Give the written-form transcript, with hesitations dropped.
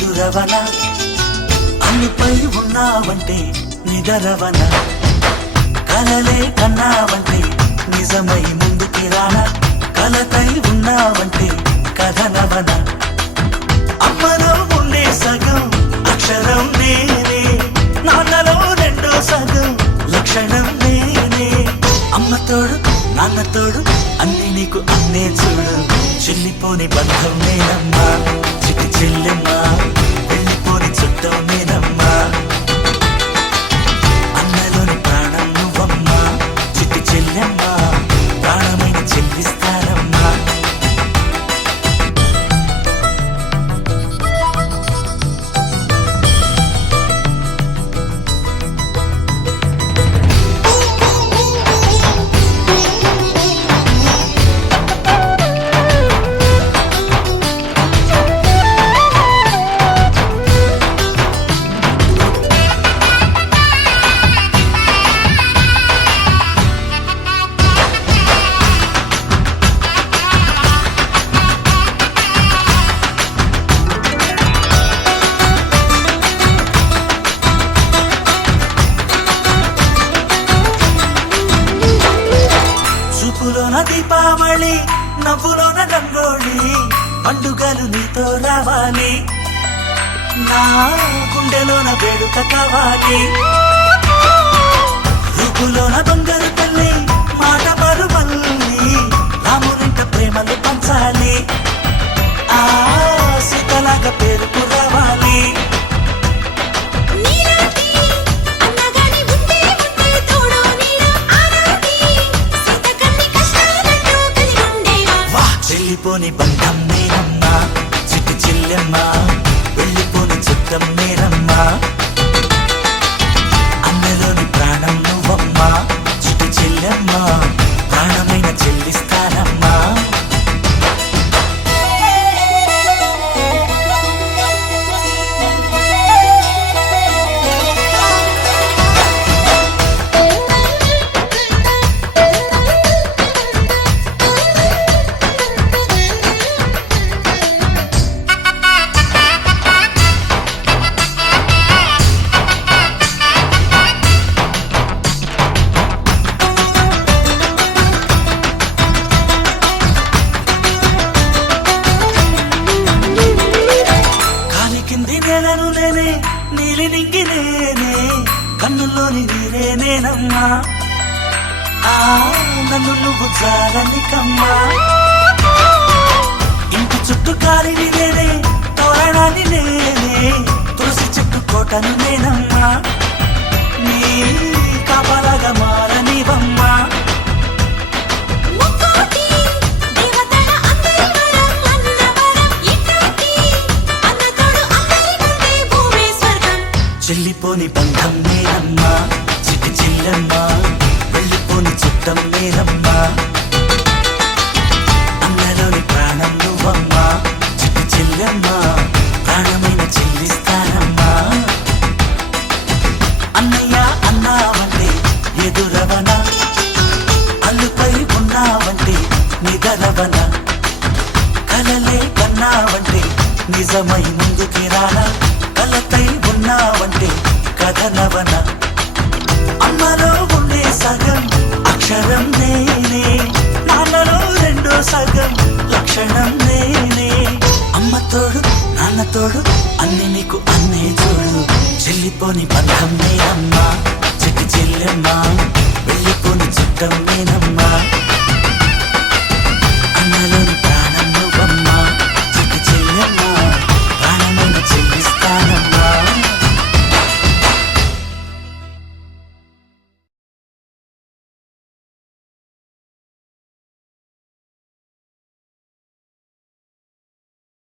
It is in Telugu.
ఎదురవన అన్నిపై ఉన్నావంటే నిదరవన కలలే కన్నావంటే నిజమై ముందుకి రానా కలతై ఉన్నావంటే కథనవన అమ్మలో ఉండే సగం అక్షరం నేనే నాన్నలో రెండో సగం లక్షణం నేనే అమ్మ తోడు నాన్న తోడు అన్ని నీకు అన్నే చూడు చెల్లిపోని బంధం నేనమ్మా చిట్టి చెల్లెమ్మా వెళ్ళిపోని చుట్టం నేనమ్మా అన్నలోని ప్రాణం నువ్వమ్మా చిట్టి చెల్లెమ్మా ప్రాణమైన చెల్లిస్తానమ్మా చూపులోన దీపావళి నవ్వులోన రంగోళి పండుగలు నీతో రావాలి నా గుండెలోన వేడుక కావాలి రూపులోన దొంగలు తల్లి మాట పరువల్లి రామునింట ప్రేమలు పంచాలి ఆ సీతలాగా పేరుకు రావాలి వెళ్ళిపోని బంధం నేనమ్మా చిట్టి చెల్లెమ్మా వెళ్ళిపోని చుట్టం నేనమ్మా అన్నలోని ప్రాణం నువ్వమ్మా చిట్టి చెల్లెమ్మా ప్రాణమైన చెల్లిస్తానమ్మా నేలను నేనే నీలి నింగి నేనే కన్నుల్లోని నీరే నేనమ్మా ఆ నన్ను నువ్వు చాలనికమ్మా ఇంటి చుట్టూ కాలిని నేనే తోరణాన్ని నేనే తులసి చెట్టు కోటను నేనమ్మా నీ కాపలాగా మారనివమ్మా చెల్లిపోని బంధం నేనమ్మా చిట్టి చెల్లెమ్మా వెళ్ళిపోని చుట్టం నేనమ్మా అన్నలోని ప్రాణం నువ్వమ్మా చిట్టి చెల్లెమ్మా ప్రాణమైన చెల్లిస్తానమ్మా అన్నయ్య అన్నావంటే ఎదురవన అల్లుపై ఉన్నావంటే నిదరవన కలలే కన్నావంటే నిజమై ముందుకి రానా కలతై ఉన్నావంటే కథనవన అమ్మలో ఉండే సగం అక్షరం నేనే నాన్నలో రెండో సగం లక్షణం నేనే అమ్మ తోడు నాన్న తోడు అన్ని నీకు అన్నే చూడు చెల్లిపోని బంధం నేనమ్మా చిట్టి చెల్లెమ్మా వెళ్ళిపోని చుట్టం నేనమ్మా